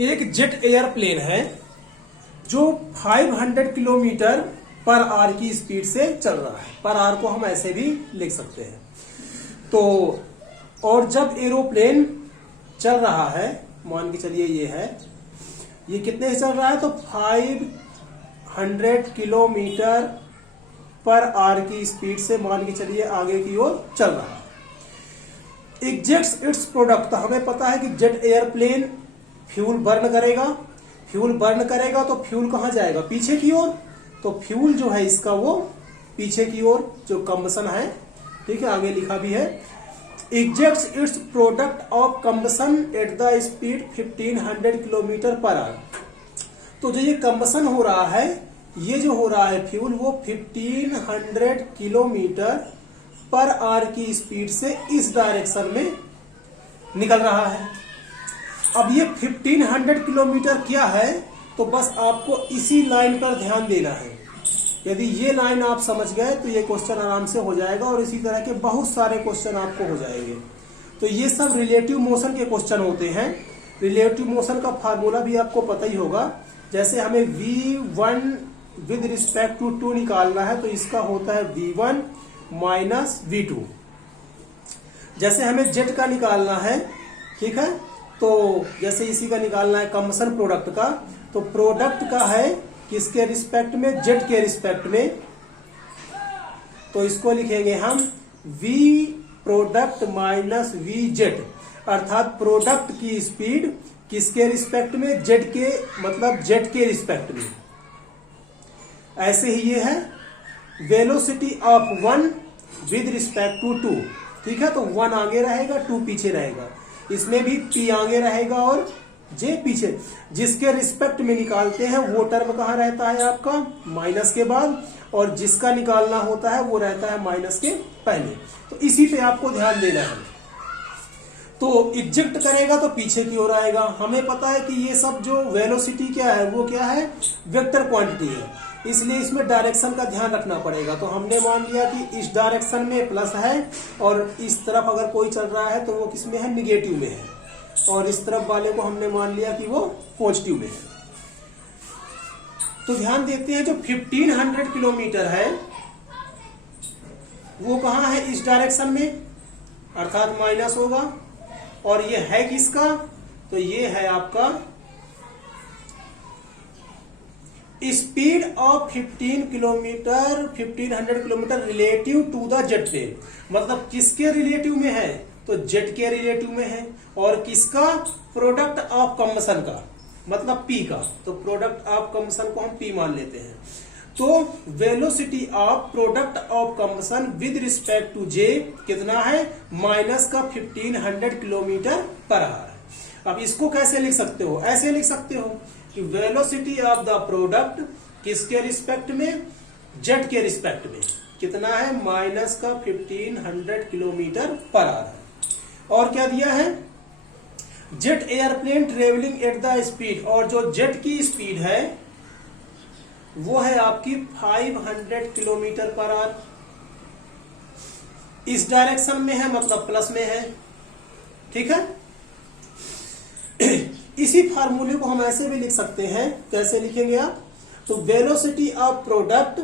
एक jet airplane है जो 500 किलोमीटर पर आवर की स्पीड से चल रहा है। पर आवर को हम ऐसे भी लिख सकते हैं। तो और जब एरोप्लेन चल रहा है, मान के चलिए ये कितने से चल रहा है, तो 500 किलोमीटर पर आवर की स्पीड से मान के चलिए आगे की ओर चल रहा है। इजेक्ट्स इट्स प्रोडक्ट, हमें पता है कि जेट एयरप्लेन फ्यूल बर्न करेगा तो फ्यूल कहां जाएगा, पीछे की ओर। तो फ्यूल जो है इसका वो पीछे की ओर जो कंबसन है, ठीक है, आगे लिखा भी है, ejects it's product of combustion at the speed 1500 kilometre per hour. तो जो ये कंबसन हो रहा है, ये जो हो रहा है फ्यूल, वो 1500 किलोमीटर पर आवर की स्पीड से इस डायरेक्शन में निकल रहा है। अब ये 1500 किलोमीटर क्या है, तो बस आपको इसी लाइन पर ध्यान देना है। यदि ये लाइन आप समझ गए तो ये क्वेश्चन आराम से हो जाएगा, और इसी तरह के बहुत सारे क्वेश्चन आपको हो जाएंगे। तो ये सब रिलेटिव मोशन के क्वेश्चन होते हैं। रिलेटिव मोशन का फार्मूला भी आपको पता ही होगा। जैसे हमें v1 विद रिस्पेक्ट टू 2 निकालना है, तो इसका होता है v1 माइनस v2। जैसे हमें जेट का निकालना है, ठीक है, तो जैसे इसी का निकालना है कंबसन प्रोडक्ट का, तो प्रोडक्ट का है किसके रिस्पेक्ट में, जेट के रिस्पेक्ट में। तो इसको लिखेंगे हम v product minus v jet, अर्थात प्रोडक्ट की स्पीड किसके रिस्पेक्ट में, जेट के, मतलब जेट के रिस्पेक्ट में। ऐसे ही ये है velocity of 1 with respect to 2, ठीक है, तो 1 आगे रहेगा, 2 पीछे रहेगा। इसमें भी p आगे रहेगा और j पीछे। जिसके रिस्पेक्ट में निकालते हैं वो टर्म कहाँ रहता है आपका, माइनस के बाद, और जिसका निकालना होता है वो रहता है माइनस के पहले। तो इसी पे आपको ध्यान देना है। तो इजेक्ट करेगा तो पीछे की ओर आएगा। हमें पता है कि ये सब जो वेलोसिटी क्या है, वो क्या है, वेक्टर क्वांटिटी है, इसलिए इसमें डायरेक्शन का ध्यान रखना पड़ेगा। तो हमने मान लिया कि इस डायरेक्शन में प्लस है, और इस तरफ अगर कोई चल रहा है तो वो किसमें है, निगेटिव में है, और इस तरफ वाले को हमने मान लिया कि वो पॉजिटिव में है। तो ध्यान देते हैं, जो 1500 किलोमीटर है वो कहां है, इस डायरेक्शन में, अर्थात माइनस होगा। और ये है किसका, तो ये है आपका speed of 1500 kilometre relative to the jet wave. मतलब किसके रिलेटिव में है, तो जेट के रिलेटिव में है। और किसका, प्रोडक्ट ऑफ कंबसन का, मतलब P का। तो प्रोडक्ट ऑफ कंबसन को हम P मान लेते हैं। तो velocity of product of combustion with respect to J कितना है, माइनस का 1500 किलोमीटर पर आवर। अब इसको कैसे लिख सकते हो, ऐसे लिख सकते हो कि वेलोसिटी ऑफ द प्रोडक्ट किसके रिस्पेक्ट में, जेट के रिस्पेक्ट में कितना है, माइनस का 1500 किलोमीटर पर आवर। और क्या दिया है, jet airplane travelling at the speed, और जो जेट की स्पीड है वो है आपकी 500 किलोमीटर पर आवर। इस डायरेक्शन में है, मतलब प्लस में है, ठीक है। इसी फार्मूले को हम ऐसे भी लिख सकते हैं, कैसे लिखेंगे आप, तो velocity of product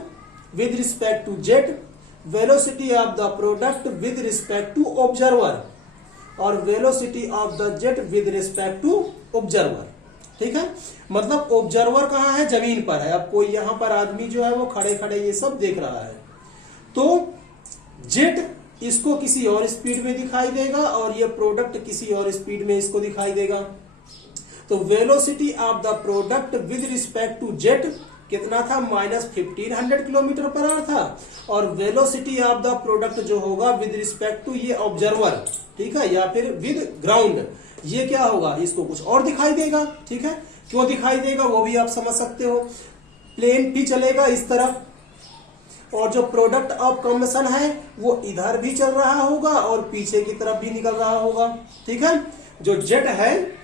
with respect to jet, velocity of the product with respect to observer, और velocity of the jet with respect to observer, ठीक है। मतलब ऑब्जर्वर कहां है, जमीन पर है। अब कोई यहां पर आदमी जो है वो खड़े खड़े ये सब देख रहा है, तो जेट इसको किसी और स्पीड में दिखाई देगा, और ये प्रोडक्ट किसी और स्पीड में इसको दिखाई देगा। तो velocity of the product with respect to jet कितना था, माइनस 1500 किलोमीटर पर आवर था। और वेलोसिटी ऑफ द प्रोडक्ट जो होगा विद रिस्पेक्ट टू ये ऑब्जर्वर, ठीक है, या फिर विद ग्राउंड, ये क्या होगा, इसको कुछ और दिखाई देगा, ठीक है। क्यों दिखाई देगा वो भी आप समझ सकते हो। प्लेन भी चलेगा इस तरफ, और जो प्रोडक्ट ऑफ कंबसन है वो इधर भी चल रहा होगा और पीछे की तरफ भी निकल रहा होगा, ठीक है। जो जेट है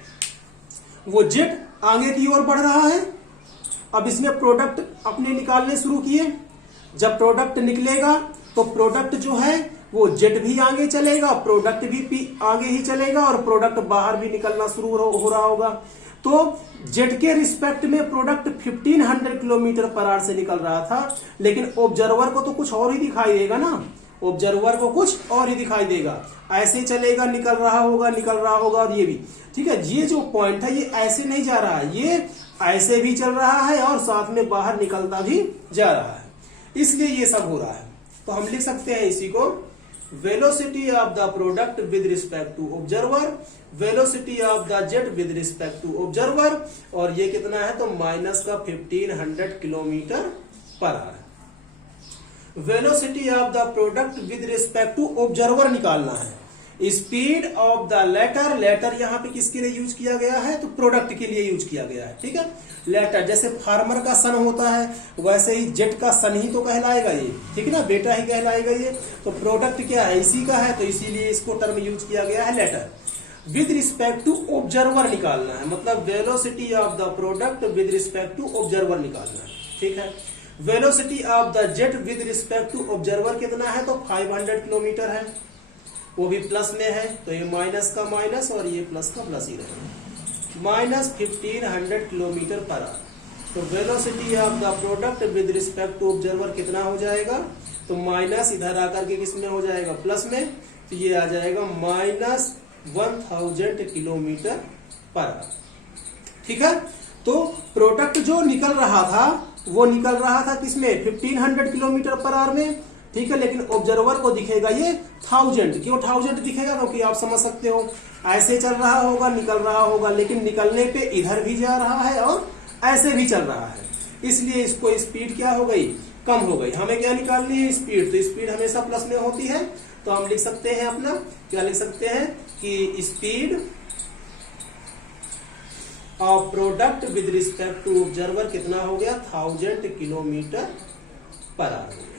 वो जेट आगे की ओर बढ़ रहा है। अब इसने प्रोडक्ट अपने निकालने शुरू किए। जब प्रोडक्ट निकलेगा तो प्रोडक्ट जो है वो जेट भी आगे चलेगा, प्रोडक्ट भी आगे ही चलेगा और प्रोडक्ट बाहर भी निकलना शुरू हो रहा होगा। तो जेट के रिस्पेक्ट में प्रोडक्ट 1500 किलोमीटर पर आवर से निकल रहा था, लेकिन ऑब्जर्वर को तो कुछ और ही दिखाई देगा ना, ऑब्जर्वर को कुछ और ही दिखाई देगा, ऐसे चलेगा, निकल रहा होगा और ये भी ठीक है। ये जो पॉइंट है ये ऐसे नहीं जा रहा है, ये ऐसे भी चल रहा है और साथ में बाहर निकलता भी जा रहा है, इसलिए ये सब हो रहा है। तो हम लिख सकते हैं इसी को, velocity of the product with respect to observer, velocity of the jet with respect to observer, और ये कितना है तो माइनस का 1500 kilometre per hour. Velocity of the product with respect to observer निकालना है। Speed of the latter, latter यहाँ पे किसके लिए यूज किया गया है तो प्रोडक्ट के लिए यूज किया गया है, ठीक है। लेटर जैसे फार्मर का सन होता है वैसे ही जेट का सन ही तो कहलाएगा ये, ठीक है ना, बेटा ही कहलाएगा ये। तो प्रोडक्ट क्या है इसी का है, तो इसीलिए इसको टर्म यूज किया गया है latter. With respect to observer निकालना है, मतलब velocity of the product with respect to observer निकालना है, ठीक है। Velocity of the jet with respect to observer कितना है तो 500 किलोमीटर है, वो भी प्लस में है, तो ये माइनस का माइनस और ये प्लस का प्लस ही रहेगा, माइनस 1500 किलोमीटर पर आवर। तो velocity of the product with respect to observer कितना हो जाएगा तो माइनस इधर आकर के किसमें हो जाएगा प्लस में, तो ये आ जाएगा माइनस 1000 किलोमीटर पर आवर, ठीक है। तो प्रोडक्ट जो निकल रहा था वो निकल रहा था किसमें 1500 किलोमीटर पर आवर में, ठीक है, लेकिन ऑब्जर्वर को दिखेगा ये 1000। क्यों 1000 दिखेगा, क्योंकि आप समझ सकते हो ऐसे चल रहा होगा, निकल रहा होगा, लेकिन निकलने पे इधर भी जा रहा है और ऐसे भी चल रहा है, इसलिए इसको स्पीड क्या हो गई कम हो गई। हमें क्या निकालनी है स्पीड, तो स्पीड हमेशा प्लस में होती है, तो हम लिख सकते हैं अपना क्या लिख सकते हैं कि speed of product with respect to observer कितना हो गया 1000 किलोमीटर पर आवर।